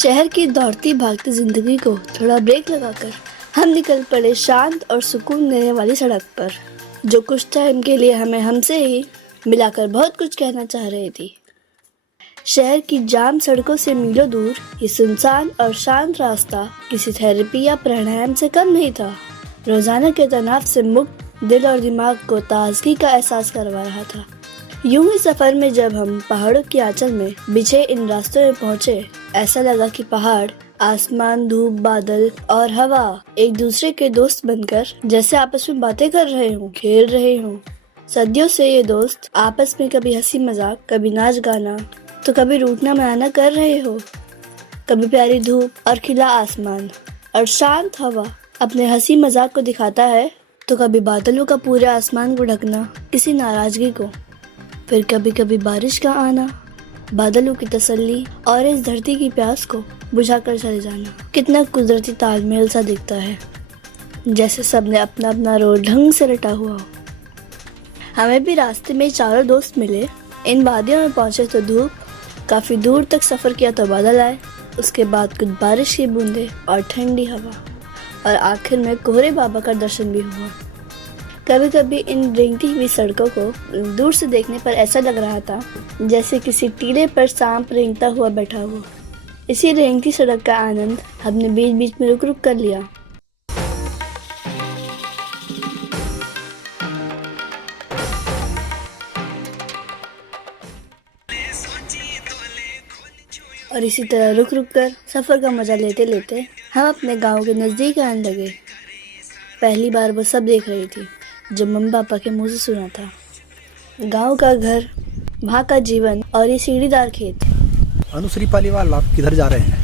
शहर की दौड़ती भागती जिंदगी को थोड़ा ब्रेक लगाकर हम निकल पड़े शांत और सुकून देने वाली सड़क पर, जो कुछ टाइम के लिए हमें हमसे ही मिलाकर बहुत कुछ कहना चाह रही थी। शहर की जाम सड़कों से मीलों दूर ये सुनसान और शांत रास्ता किसी थेरेपी या प्राणायाम से कम नहीं था। रोजाना के तनाव से मुक्त दिल और दिमाग को ताजगी का एहसास करवा रहा था। यूं ही सफर में जब हम पहाड़ों की आंचल में बिछे इन रास्तों में पहुंचे, ऐसा लगा कि पहाड़, आसमान, धूप, बादल और हवा एक दूसरे के दोस्त बनकर जैसे आपस में बातें कर रहे हों, खेल रहे हों। सदियों से ये दोस्त आपस में कभी हंसी मजाक, कभी नाच गाना, तो कभी रूठना मनाना कर रहे हो। कभी प्यारी धूप और खिला आसमान और शांत हवा अपने हंसी मजाक को दिखाता है, तो कभी बादलों का पूरे आसमान को ढकना किसी नाराजगी को। फिर कभी कभी बारिश का आना, बादलों की तसल्ली और इस धरती की प्यास को बुझाकर चले जाना। कितना कुदरती तालमेल सा दिखता है, जैसे सबने अपना अपना रोल ढंग से रटा हुआ हो। हमें भी रास्ते में चारों दोस्त मिले। इन वादियों में पहुंचे तो धूप, काफी दूर तक सफर किया तो बादल आए, उसके बाद कुछ बारिश की बूंदें और ठंडी हवा, और आखिर में कोहरे बाबा का दर्शन भी हुआ। कभी कभी इन रेंगती हुई सड़कों को दूर से देखने पर ऐसा लग रहा था जैसे किसी टीले पर सांप रेंगता हुआ बैठा हो। इसी रेंगती सड़क का आनंद हमने बीच बीच में रुक रुक कर लिया। और इसी तरह रुक रुक कर सफर का मजा लेते लेते हम अपने गांव के नजदीक आने लगे। पहली बार वो सब देख रही थी जो मम्मी पापा के मुंह से सुना था। गांव का घर, वहाँ का जीवन और ये सीढ़ीदार खेत। अनुश्री पालीवाल, आप किधर जा रहे हैं?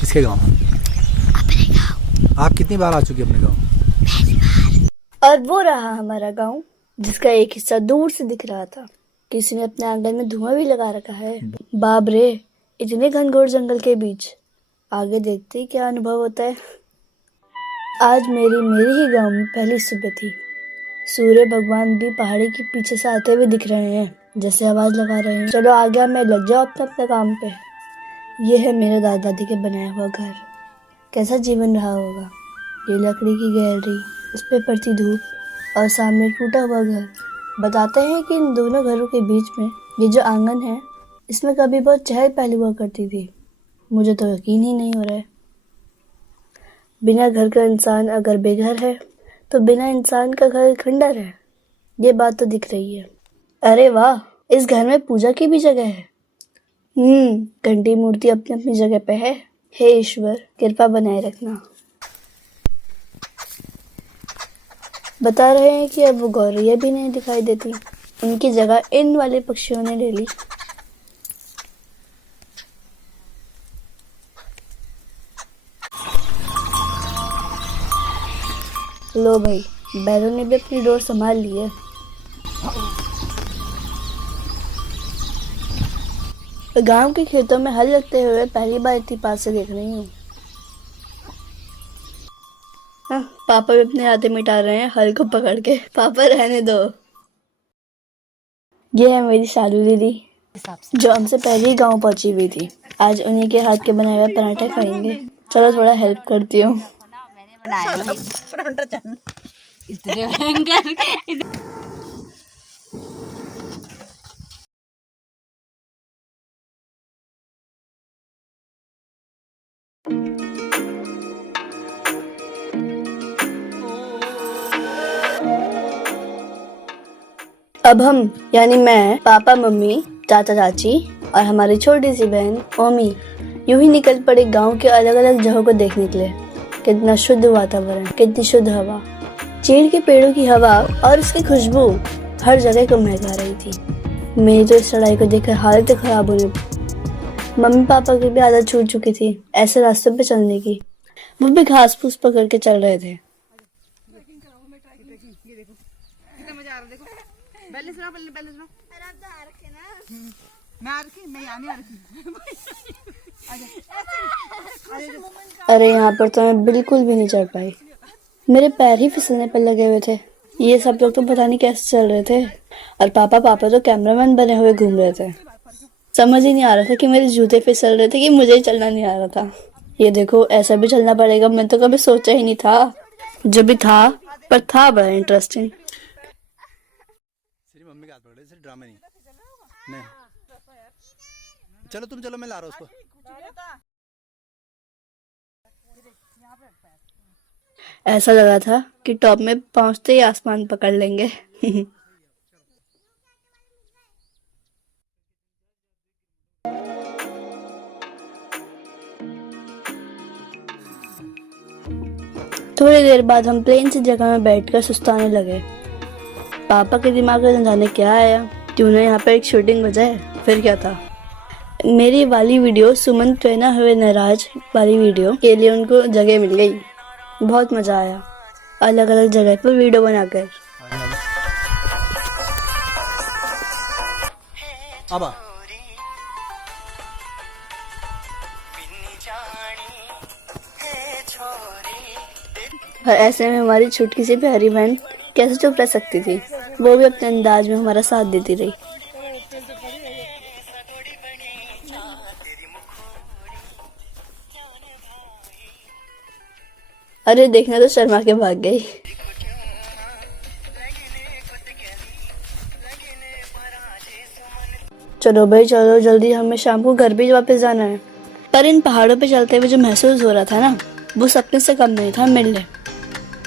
किसके गांव? अपने गांव। आप कितनी बार आ चुकी अपने गांव? पहली बार। और वो रहा हमारा गांव, जिसका एक हिस्सा दूर से दिख रहा था। किसी ने अपने आंगन में धुआं भी लगा रखा है। बाप रे, इतने घनघोर जंगल के बीच आगे देखते ही क्या अनुभव होता है। आज मेरे ही गांव में पहली सुबह थी। सूर्य भगवान भी पहाड़ी के पीछे से आते हुए दिख रहे हैं, जैसे आवाज लगा रहे हैं, चलो आ गया मैं, लग जाओ अपने अपने काम पे। ये है मेरे दादा दादी के बनाया हुआ घर। कैसा जीवन रहा होगा। ये लकड़ी की गैलरी, उस पे पड़ती धूप और सामने टूटा हुआ घर। बताते हैं कि इन दोनों घरों के बीच में ये जो आंगन है, इसमें कभी बहुत चहल पहल हुआ करती थी। मुझे तो यकीन ही नहीं हो रहा है। बिना घर का इंसान अगर बेघर है, तो बिना इंसान का घर खंडर है। ये बात तो दिख रही है। अरे वाह, इस घर में पूजा की भी जगह है। घंटी मूर्ति अपनी अपनी जगह पे है। हे ईश्वर, कृपा बनाए रखना। बता रहे हैं कि अब वो गौरैया भी नहीं दिखाई देती, उनकी जगह इन वाले पक्षियों ने ले ली। लो भाई, बैलों ने भी अपनी डोर संभाल ली है। गांव के खेतों में हल लगते हुए पहली बार इतनी पास से देख रही हूँ। पापा भी अपने हाथे मिटा रहे हैं हल को पकड़ के। पापा रहने दो। ये है मेरी शालू दीदी, जो हमसे पहले ही गांव पहुंची हुई थी। आज उन्हीं के हाथ के बनाए हुए पराठे खाएंगे। चलो थोड़ा हेल्प करती हूँ। अब हम यानी मैं, पापा, मम्मी, चाचा चाची और हमारी छोटी सी बहन ओमी यूं ही निकल पड़े गांव के अलग अलग जगहों को देखने के लिए। कितना शुद्ध वातावरण, कितनी शुद्ध हवा। चीड़ के पेड़ों की हवा और उसकी खुशबू हर जगह को महका रही थी। मेरी तो इस चढ़ाई को देखकर हालत खराब होने। मम्मी पापा की भी आदत छूट चुकी थी ऐसे रास्तों पे चलने की। वो भी घास फूस पकड़ के चल रहे थे। अरे यहाँ पर तो मैं बिल्कुल भी नहीं चढ़ पाई। मेरे पैर ही फिसलने पर लगे हुए थे। ये सब लोग तो पता नहीं कैसे चल रहे थे, और पापा तो कैमरामैन बने हुए घूम रहे थे। समझ ही नहीं आ रहा था कि मेरे जूते फिसल रहे थे कि मुझे ही चलना नहीं आ रहा था। ये देखो, ऐसा भी चलना पड़ेगा, मैं तो कभी सोचा ही नहीं था। जो भी था, पर था बड़ा इंटरेस्टिंग। सिर्फ मम्मी के हाथ पकड़े, सिर्फ ड्रामे नहीं। नहीं, चलो तुम चलो, मैं ला रहा हूँ उसको। ऐसा लगा था कि टॉप में पहुंचते ही आसमान पकड़ लेंगे। थोड़ी देर बाद हम प्लेन सी जगह में बैठकर सुस्ताने लगे। पापा के दिमाग में न जाने क्या आया कि उन्हें यहाँ पर एक शूटिंग बजाए। फिर क्या था, मेरी वाली वीडियो सुमन ट्वेना हुए नाराज वाली वीडियो के लिए उनको जगह मिल गई। बहुत मजा आया अलग अलग जगह पर वीडियो बनाकर। अब आ। और ऐसे में हमारी छुटकी सी प्यारी बहन कैसे चुप रह सकती थी, वो भी अपने अंदाज में हमारा साथ देती रही। अरे देखना तो शर्मा के भाग गई। चलो भाई चलो, जल्दी, हमें शाम को घर भी वापस जाना है। पर इन पहाड़ों पे चलते हुए जो महसूस हो रहा था ना, वो सपने से कम नहीं था मेरे लिए।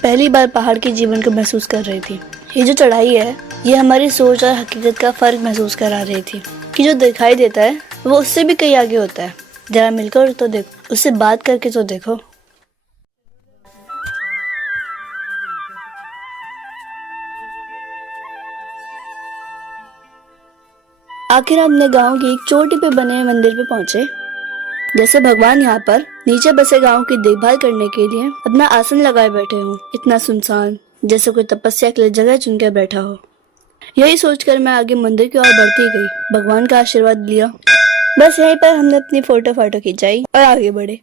पहली बार पहाड़ के जीवन को महसूस कर रही थी। ये जो चढ़ाई है, ये हमारी सोच और हकीकत का फर्क महसूस करा रही थी कि जो दिखाई देता है वो उससे भी कहीं आगे होता है। जरा मिलकर तो देखो, उससे बात करके तो देखो। आखिर हम अपने गांव की एक चोटी पे बने मंदिर पे पहुंचे। जैसे भगवान यहाँ पर नीचे बसे गांव की देखभाल करने के लिए अपना आसन लगाए बैठे हो। इतना सुनसान, जैसे कोई तपस्या के लिए जगह चुनकर बैठा हो। यही सोचकर मैं आगे मंदिर की ओर बढ़ती गई, भगवान का आशीर्वाद लिया। बस यहीं पर हमने अपनी फोटो खिंचाई और आगे बढ़े।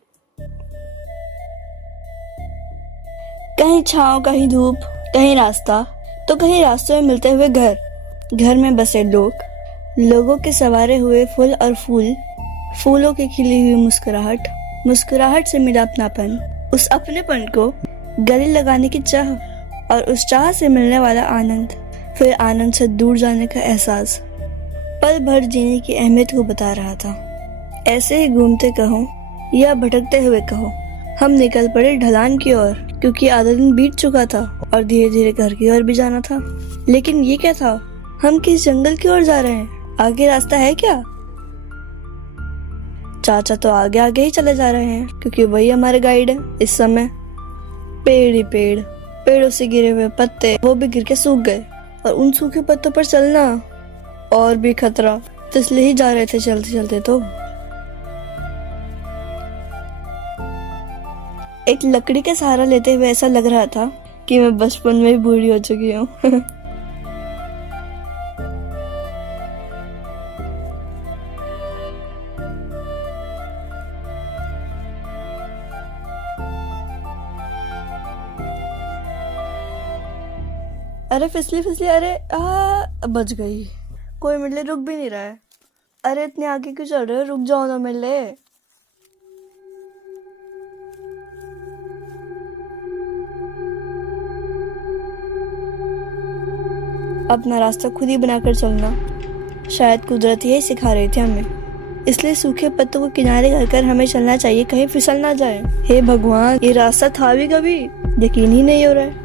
कहीं छांव, कहीं धूप, कहीं रास्ता, तो कहीं रास्तों में मिलते हुए घर, घर में बसे लोग, लोगों के संवारे हुए फूल और फूल, फूलों की खिली हुई मुस्कुराहट, मुस्कुराहट से मिला अपनापन, उस अपनेपन को गले लगाने की चाह और उस चाह से मिलने वाला आनंद, फिर आनंद से दूर जाने का एहसास पल भर जीने की अहमियत को बता रहा था। ऐसे ही घूमते कहो या भटकते हुए कहो, हम निकल पड़े ढलान की ओर, क्योंकि आधा दिन बीत चुका था और धीरे धीरे घर की ओर भी जाना था। लेकिन ये क्या था, हम किस जंगल की ओर जा रहे हैं? आगे रास्ता है क्या? चाचा तो आगे आगे ही चले जा रहे हैं, क्योंकि वही हमारे गाइड है इस समय। पेड़ ही पेड़, पेड़ों से गिरे हुए पत्ते, वो भी गिर के सूख गए, और उन सूखे पत्तों पर चलना और भी खतरा, तो इसलिए ही जा रहे थे चलते चलते। तो एक लकड़ी का सहारा लेते हुए ऐसा लग रहा था कि मैं बचपन में ही बूढ़ी हो चुकी हूँ। अरे फिसली फिसली, अरे बच गई। कोई मेरे लिए रुक भी नहीं रहा है। अरे इतने आगे क्यों चल रहे हो, रुक जाओ ना मेरे लिए। अपना रास्ता खुद ही बनाकर चलना शायद कुदरत यही सिखा रही थी हमें। इसलिए सूखे पत्तों को किनारे कर हमें चलना चाहिए, कहीं फिसल ना जाए। हे भगवान, ये रास्ता था भी कभी? यकीन ही नहीं हो रहा है।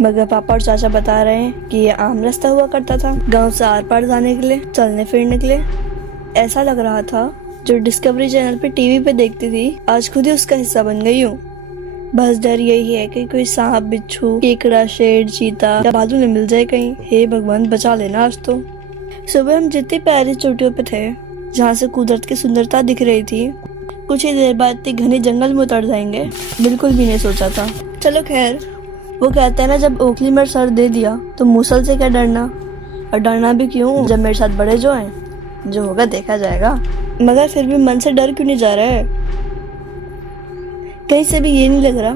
मगर पापा और चाचा बता रहे हैं कि ये आम रास्ता हुआ करता था गांव से आर पार जाने के लिए, चलने फिरने के लिए। ऐसा लग रहा था जो डिस्कवरी चैनल पे टीवी पे देखती थी, आज खुद ही उसका हिस्सा बन गई हूँ। बस डर यही है कि कोई सांप, बिच्छू, केकड़ा, शेर, चीता या भालू न मिल जाए कहीं। हे भगवान, बचा लेना आज तो। सुबह हम जितनी प्यारी चोटियों पे थे, जहाँ से कुदरत की सुंदरता दिख रही थी, कुछ ही देर बाद इतने घने जंगल में उतर जाएंगे, बिल्कुल भी नहीं सोचा था। चलो खैर, वो कहते हैं ना, जब ओखली में सर दे दिया तो मूसल से क्या डरना। और डरना भी क्यों, जब मेरे साथ बड़े जो हैं, जो होगा देखा जाएगा। मगर फिर भी मन से डर क्यों नहीं जा रहा है? कहीं से भी ये नहीं लग रहा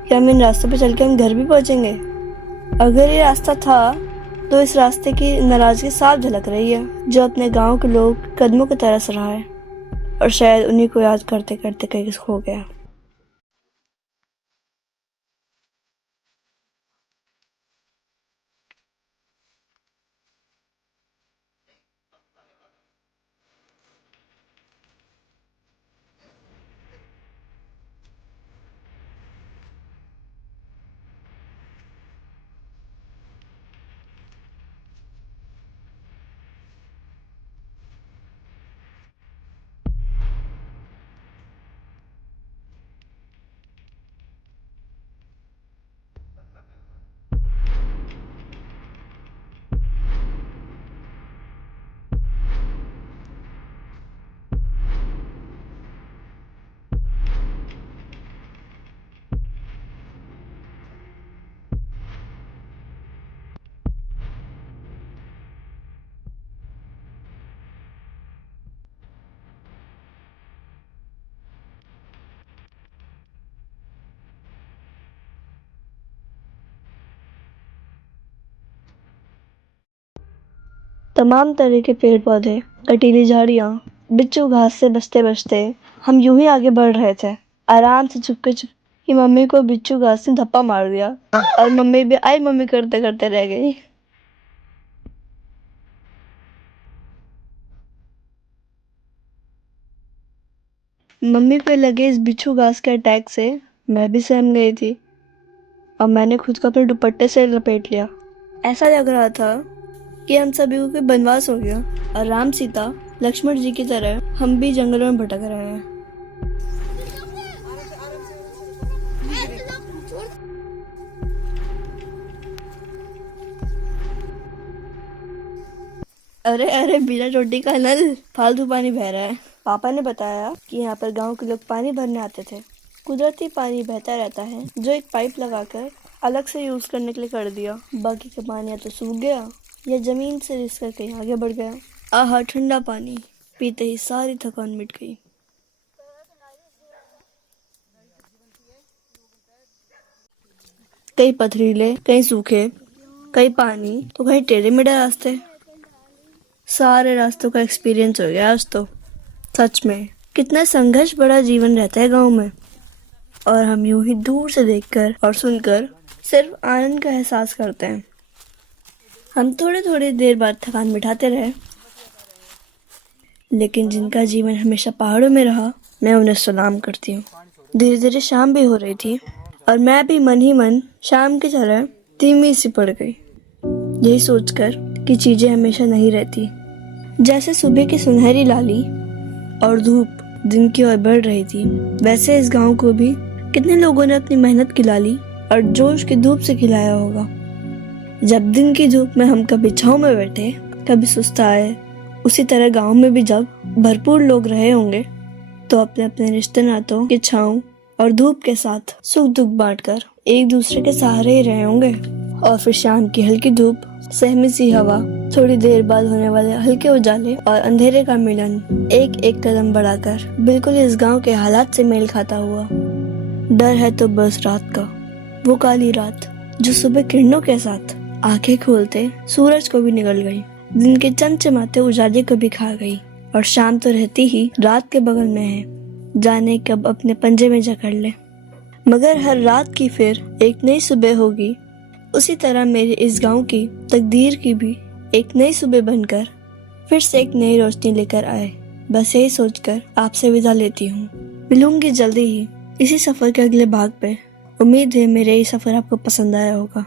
कि हम इन रास्तों पे चल के हम घर भी पहुंचेंगे। अगर ये रास्ता था तो इस रास्ते की नाराजगी साफ झलक रही है, जो अपने गांव के लोग कदमों की तरस रहा है और शायद उन्हीं को याद करते करते कहीं खो गया। तमाम तरह के पेड़ पौधे, कटीली झाड़ियाँ, बिच्छू घास से बचते बचते हम यूं ही आगे बढ़ रहे थे। आराम से चुपके चुपके मम्मी को बिच्छू घास ने धप्पा मार दिया और मम्मी भी आई मम्मी करते करते रह गई। मम्मी पे लगे इस बिच्छू घास के अटैक से मैं भी सहम गई थी और मैंने खुद को अपने दुपट्टे से लपेट लिया। ऐसा लग रहा था कि हम सभी को कोई बनवास हो गया और राम सीता लक्ष्मण जी की तरह हम भी जंगलों में भटक रहे हैं। अरे अरे, बिना टोटी का नल, फालतू पानी बह रहा है। पापा ने बताया कि यहाँ पर गांव के लोग पानी भरने आते थे। कुदरती पानी बहता रहता है, जो एक पाइप लगाकर अलग से यूज करने के लिए कर दिया। बाकी का पानी या तो सूख गया या जमीन से रिस कर कहीं आगे बढ़ गया। आहा, ठंडा पानी पीते ही सारी थकान मिट गई। कई पथरीले, कई सूखे, कई पानी तो कहीं टेढ़े मेढ़े रास्ते। सारे रास्तों का एक्सपीरियंस हो गया आज तो। सच में कितना संघर्ष भरा जीवन रहता है गांव में, और हम यूं ही दूर से देखकर और सुनकर सिर्फ आनंद का एहसास करते हैं। हम थोड़ी थोड़ी देर बाद थकान मिटाते रहे, लेकिन जिनका जीवन हमेशा पहाड़ों में रहा, मैं उन्हें सलाम करती हूँ। धीरे धीरे शाम भी हो रही थी और मैं भी मन ही मन शाम की तरह धीमी सी पड़ गई, यही सोचकर कि चीजें हमेशा नहीं रहती। जैसे सुबह की सुनहरी लाली और धूप दिन की ओर बढ़ रही थी, वैसे इस गांव को भी कितने लोगों ने अपनी मेहनत की लाली और जोश की धूप से खिलाया होगा। जब दिन की धूप में हम कभी छांव में बैठे, कभी सुस्ताए, उसी तरह गांव में भी जब भरपूर लोग रहे होंगे, तो अपने अपने रिश्ते नातों की छांव और धूप के साथ सुख दुख बांटकर एक दूसरे के सहारे ही रहे होंगे। और फिर शाम की हल्की धूप, सहमी सी हवा, थोड़ी देर बाद होने वाले हल्के उजाले और अंधेरे का मिलन एक एक कदम बढ़ाकर बिल्कुल इस गांव के हालात से मेल खाता हुआ। डर है तो बस रात का, वो काली रात जो सुबह किरणों के साथ आंखें खोलते सूरज को भी निगल गई, दिन के चमचमाते उजाले को भी खा गई। और शाम तो रहती ही रात के बगल में है, जाने कब अपने पंजे में जकड़ ले। मगर हर रात की फिर एक नई सुबह होगी। उसी तरह मेरे इस गांव की तकदीर की भी एक नई सुबह बनकर फिर से एक नई रोशनी लेकर आए। बस यही सोचकर आपसे विदा लेती हूँ। मिलूंगी जल्दी ही इसी सफर के अगले भाग पे। उम्मीद है मेरा ये सफर आपको पसंद आया होगा।